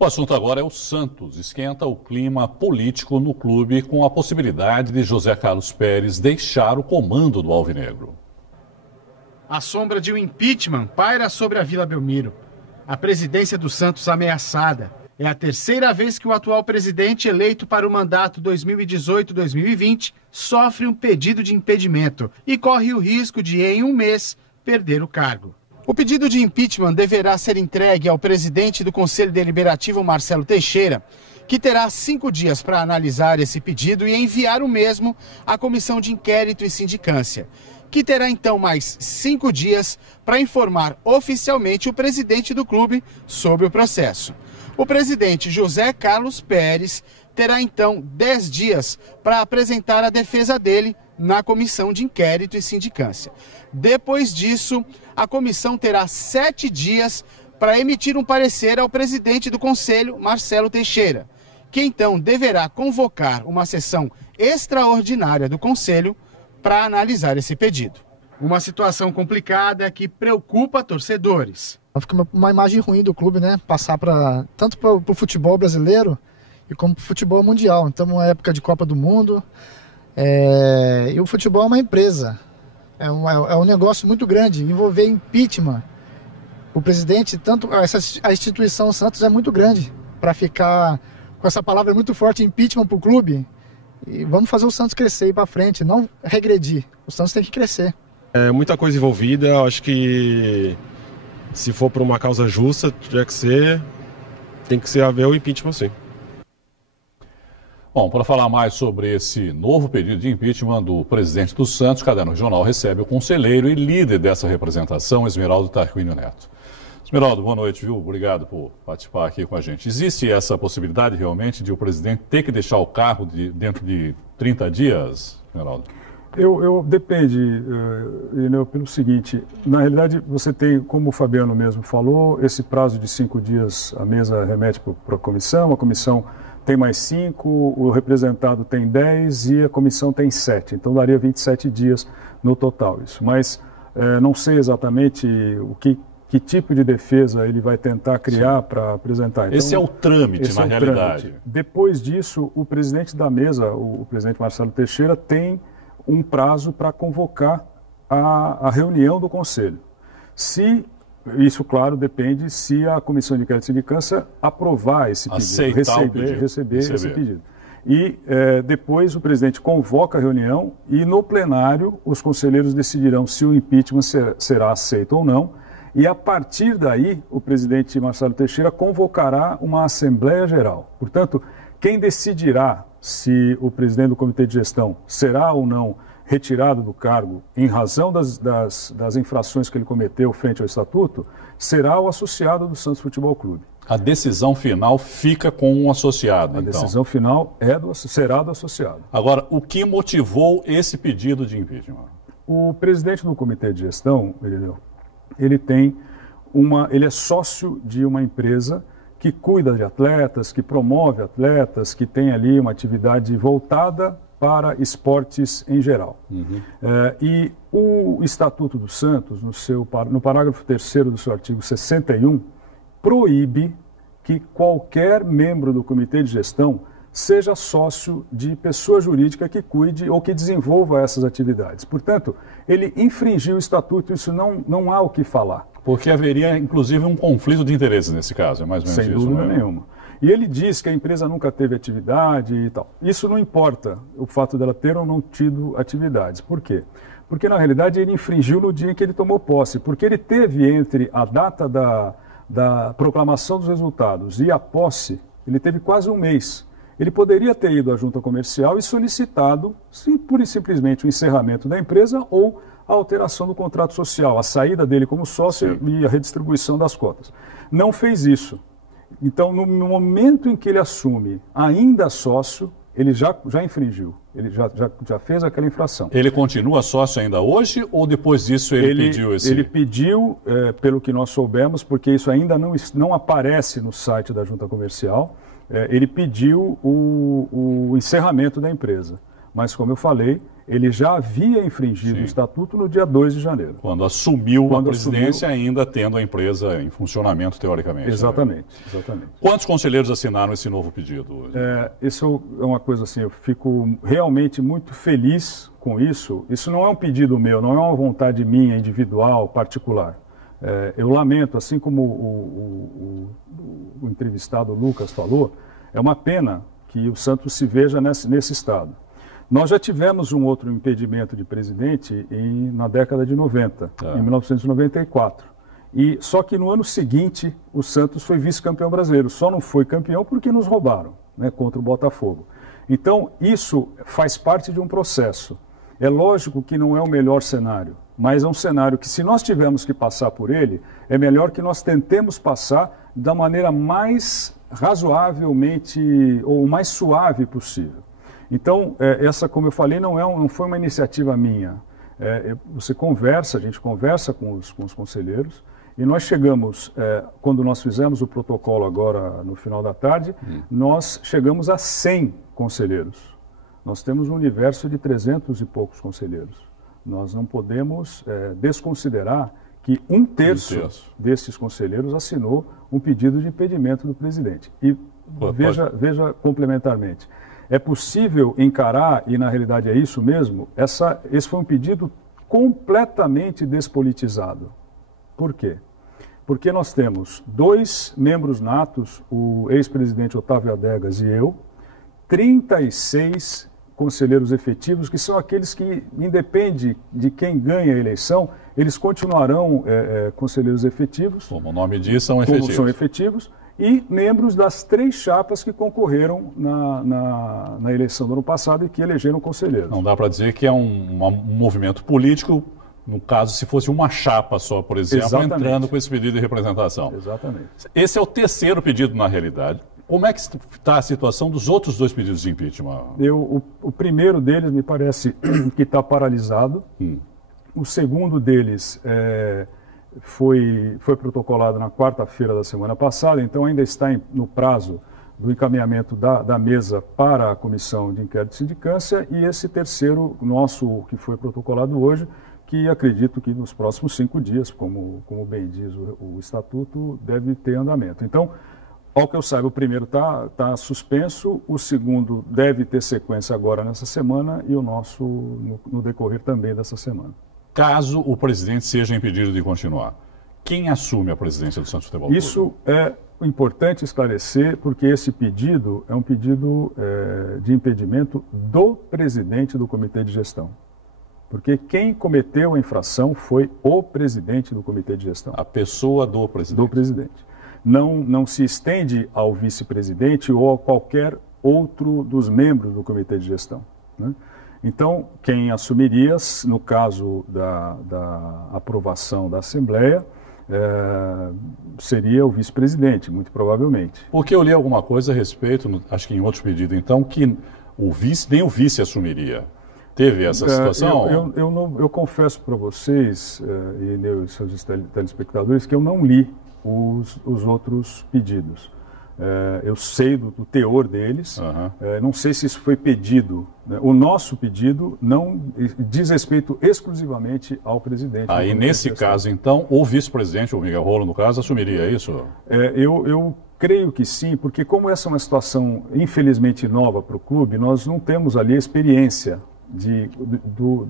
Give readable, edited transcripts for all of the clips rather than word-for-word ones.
O assunto agora é o Santos. Esquenta o clima político no clube com a possibilidade de José Carlos Pérez deixar o comando do Alvinegro. A sombra de um impeachment paira sobre a Vila Belmiro. A presidência do Santos ameaçada. É a terceira vez que o atual presidente, eleito para o mandato 2018-2020, sofre um pedido de impedimento e corre o risco de, em um mês, perder o cargo. O pedido de impeachment deverá ser entregue ao presidente do Conselho Deliberativo, Marcelo Teixeira, que terá 5 dias para analisar esse pedido e enviar o mesmo à Comissão de Inquérito e Sindicância, que terá então mais 5 dias para informar oficialmente o presidente do clube sobre o processo. O presidente José Carlos Pérez terá então 10 dias para apresentar a defesa dele na Comissão de Inquérito e Sindicância. Depois disso, a comissão terá 7 dias para emitir um parecer ao presidente do Conselho, Marcelo Teixeira, que então deverá convocar uma sessão extraordinária do Conselho para analisar esse pedido. Uma situação complicada que preocupa torcedores. Fica uma imagem ruim do clube, né? Passar tanto para o futebol brasileiro e como para o futebol mundial. Então, uma época de Copa do Mundo. E o futebol é uma empresa. É um negócio muito grande. Envolver impeachment. O presidente, a instituição Santos é muito grande para ficar com essa palavra muito forte, impeachment para o clube. E vamos fazer o Santos crescer e ir para frente, não regredir. O Santos tem que crescer. É muita coisa envolvida. Acho que se for por uma causa justa, tem que haver o impeachment, sim. Bom, para falar mais sobre esse novo pedido de impeachment do presidente do Santos, o Caderno Regional recebe o conselheiro e líder dessa representação, Esmeraldo Tarquínio Neto. Esmeraldo, boa noite, viu? Obrigado por participar aqui com a gente. Existe essa possibilidade realmente de o presidente ter que deixar o cargo dentro de 30 dias, Esmeraldo? Depende, Irineu, pelo seguinte, na realidade você tem, como o Fabiano mesmo falou, esse prazo de 5 dias a mesa remete para a comissão tem mais 5, o representado tem 10 e a comissão tem 7, então daria 27 dias no total isso. Mas não sei exatamente que tipo de defesa ele vai tentar criar para apresentar. Então, esse é o trâmite, na realidade. Trâmite. Depois disso, o presidente da mesa, o presidente Marcelo Teixeira, tem um prazo para convocar a reunião do Conselho. Isso, claro, depende se a Comissão de Inquérito e Sindicância aprovar esse pedido, receber esse pedido. E depois o presidente convoca a reunião e no plenário os conselheiros decidirão se o impeachment será aceito ou não. E a partir daí o presidente Marcelo Teixeira convocará uma Assembleia Geral. Portanto, quem decidirá se o presidente do Comitê de Gestão será ou não retirado do cargo em razão das infrações que ele cometeu frente ao Estatuto, será o associado do Santos Futebol Clube. A decisão final fica com o associado, A decisão final será do associado. Agora, o que motivou esse pedido de impeachment? O presidente do Comitê de Gestão, ele é sócio de uma empresa que cuida de atletas, que promove atletas, que tem ali uma atividade voltada para esportes em geral. E o Estatuto do Santos, no parágrafo 3º do seu artigo 61, proíbe que qualquer membro do Comitê de Gestão seja sócio de pessoa jurídica que cuide ou que desenvolva essas atividades. Portanto, ele infringiu o Estatuto, isso não há o que falar. Porque haveria, inclusive, um conflito de interesses nesse caso, é mais ou menos isso. Sem dúvida nenhuma. E ele diz que a empresa nunca teve atividade e tal. Isso não importa, o fato dela ter ou não tido atividades. Por quê? Porque, na realidade, ele infringiu no dia em que ele tomou posse. Porque ele teve entre a data da proclamação dos resultados e a posse, ele teve quase um mês. Ele poderia ter ido à junta comercial e solicitado, pura e simplesmente, o encerramento da empresa ou a alteração do contrato social, a saída dele como sócio e a redistribuição das cotas. Não fez isso. Então, no momento em que ele assume ainda sócio, ele já infringiu, ele já fez aquela infração. Ele continua sócio ainda hoje ou depois disso ele pediu esse... Ele pediu, pelo que nós soubemos, porque isso ainda não aparece no site da junta comercial, ele pediu o encerramento da empresa. Mas, como eu falei, ele já havia infringido o estatuto no dia 2 de janeiro. Quando assumiu a presidência, ainda tendo a empresa em funcionamento, teoricamente. Exatamente, exatamente. Quantos conselheiros assinaram esse novo pedido? Isso é uma coisa assim, eu fico realmente muito feliz com isso. Isso não é um pedido meu, não é uma vontade minha, individual, particular. Eu lamento, assim como o entrevistado Lucas falou, é uma pena que o Santos se veja nesse estado. Nós já tivemos um outro impedimento de presidente na década de 90, em 1994. Só que no ano seguinte, o Santos foi vice-campeão brasileiro. Só não foi campeão porque nos roubaram, né, contra o Botafogo. Então, isso faz parte de um processo. É lógico que não é o melhor cenário, mas é um cenário que, se nós tivermos que passar por ele, é melhor que nós tentemos passar da maneira mais razoavelmente ou mais suave possível. Então, essa, como eu falei, não foi uma iniciativa minha. A gente conversa com os conselheiros, e nós chegamos, quando nós fizemos o protocolo agora no final da tarde, nós chegamos a 100 conselheiros. Nós temos um universo de 300 e poucos conselheiros. Nós não podemos desconsiderar que um terço desses conselheiros assinou um pedido de impedimento do presidente. E veja complementarmente. É possível encarar, e na realidade é isso mesmo, esse foi um pedido completamente despolitizado. Por quê? Porque nós temos 2 membros natos, o ex-presidente Otávio Adegas e eu, 36 conselheiros efetivos, que são aqueles que, independe de quem ganha a eleição, eles continuarão conselheiros efetivos. Como o nome diz, são efetivos. Como são efetivos. E membros das 3 chapas que concorreram na eleição do ano passado e que elegeram conselheiros. Não dá para dizer que é um movimento político, no caso, se fosse uma chapa só, por exemplo, entrando com esse pedido de representação. Exatamente. Esse é o terceiro pedido, na realidade. Como é que está a situação dos outros 2 pedidos de impeachment? O primeiro deles me parece que está paralisado. O segundo deles foi protocolado na quarta-feira da semana passada, então ainda está no prazo do encaminhamento da mesa para a Comissão de Inquérito de Sindicância, e esse terceiro nosso, que foi protocolado hoje, que acredito que nos próximos 5 dias, como bem diz o Estatuto, deve ter andamento. Então, ao que eu saiba, o primeiro está suspenso, o segundo deve ter sequência agora nessa semana e o nosso no decorrer também dessa semana. Caso o presidente seja impedido de continuar, quem assume a presidência do Santos Futebol Clube? Isso é importante esclarecer, porque esse pedido é um pedido de impedimento do presidente do Comitê de Gestão. Porque quem cometeu a infração foi o presidente do Comitê de Gestão. A pessoa do presidente. Do presidente. Não se estende ao vice-presidente ou a qualquer outro dos membros do Comitê de Gestão, né? Então, quem assumiria, no caso da aprovação da Assembleia, seria o vice-presidente, muito provavelmente. Porque eu li alguma coisa a respeito, acho que em outro pedido, então, que nem o vice assumiria. Teve essa situação? Eu confesso para vocês, e seus telespectadores, que eu não li os outros pedidos. Eu sei do teor deles, não sei se isso foi pedido, né? O nosso pedido não diz respeito exclusivamente ao presidente. Aí, nesse caso, então, o vice-presidente, o Miguel Rolo, no caso, assumiria isso? Eu creio que sim, porque como essa é uma situação, infelizmente, nova para o clube, nós não temos ali a experiência do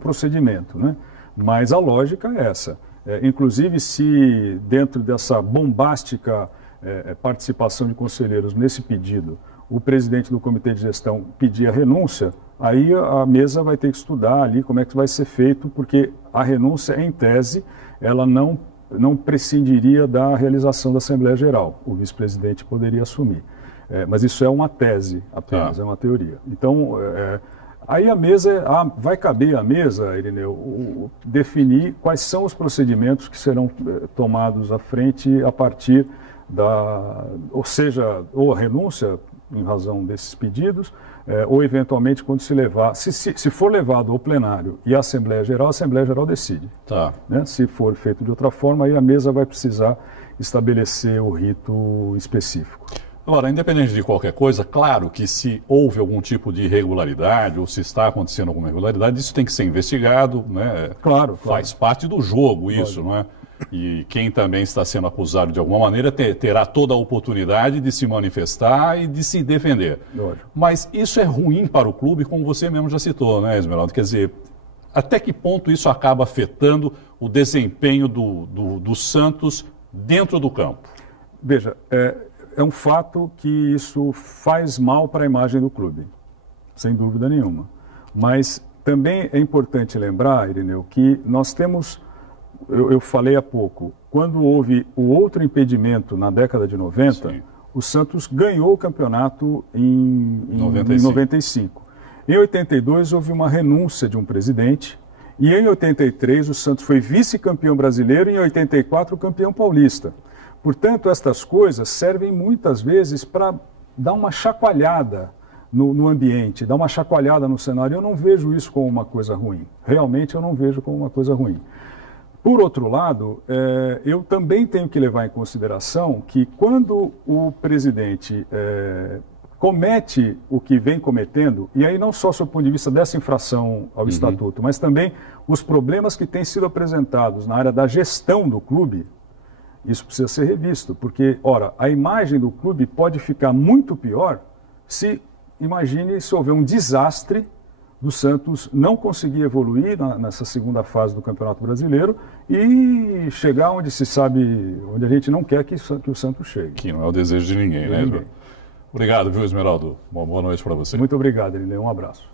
procedimento, né? Mas a lógica é essa. Inclusive, se dentro dessa bombástica participação de conselheiros nesse pedido, o presidente do Comitê de Gestão pedir a renúncia, aí a mesa vai ter que estudar ali como é que vai ser feito, porque a renúncia, em tese, ela não prescindiria da realização da Assembleia Geral. O vice-presidente poderia assumir. Mas isso é uma tese apenas, é uma teoria. Então, aí a mesa, vai caber à mesa, Irineu, definir quais são os procedimentos que serão tomados à frente a partir ou a renúncia em razão desses pedidos, ou eventualmente quando se for levado ao plenário e à Assembleia Geral decide. Tá. Né? Se for feito de outra forma, aí a mesa vai precisar estabelecer o rito específico. Agora, independente de qualquer coisa, claro que se houve algum tipo de irregularidade ou se está acontecendo alguma irregularidade, isso tem que ser investigado, né? Claro. Faz parte do jogo isso, não é? E quem também está sendo acusado de alguma maneira terá toda a oportunidade de se manifestar e de se defender. Lógico. Mas isso é ruim para o clube, como você mesmo já citou, né, Esmeralda? Quer dizer, até que ponto isso acaba afetando o desempenho do Santos dentro do campo? Veja, é um fato que isso faz mal para a imagem do clube, sem dúvida nenhuma. Mas também é importante lembrar, Irineu, que nós temos, eu falei há pouco, quando houve o outro impedimento na década de 90, sim, o Santos ganhou o campeonato em 95. Em 82 houve uma renúncia de um presidente e em 83 o Santos foi vice-campeão brasileiro e em 84 campeão paulista. Portanto, estas coisas servem muitas vezes para dar uma chacoalhada no ambiente, dar uma chacoalhada no cenário. Eu não vejo isso como uma coisa ruim. Realmente eu não vejo como uma coisa ruim. Por outro lado, eu também tenho que levar em consideração que quando o presidente comete o que vem cometendo, e aí não só sob o ponto de vista dessa infração ao estatuto, mas também os problemas que têm sido apresentados na área da gestão do clube, isso precisa ser revisto, porque, ora, a imagem do clube pode ficar muito pior se, imagine, se houver um desastre do Santos não conseguir evoluir nessa segunda fase do Campeonato Brasileiro e chegar onde se sabe, onde a gente não quer que o Santos chegue. Que não é o desejo de ninguém, né? Obrigado, viu, Esmeraldo? Uma boa noite para você. Muito obrigado, Irineu. Um abraço.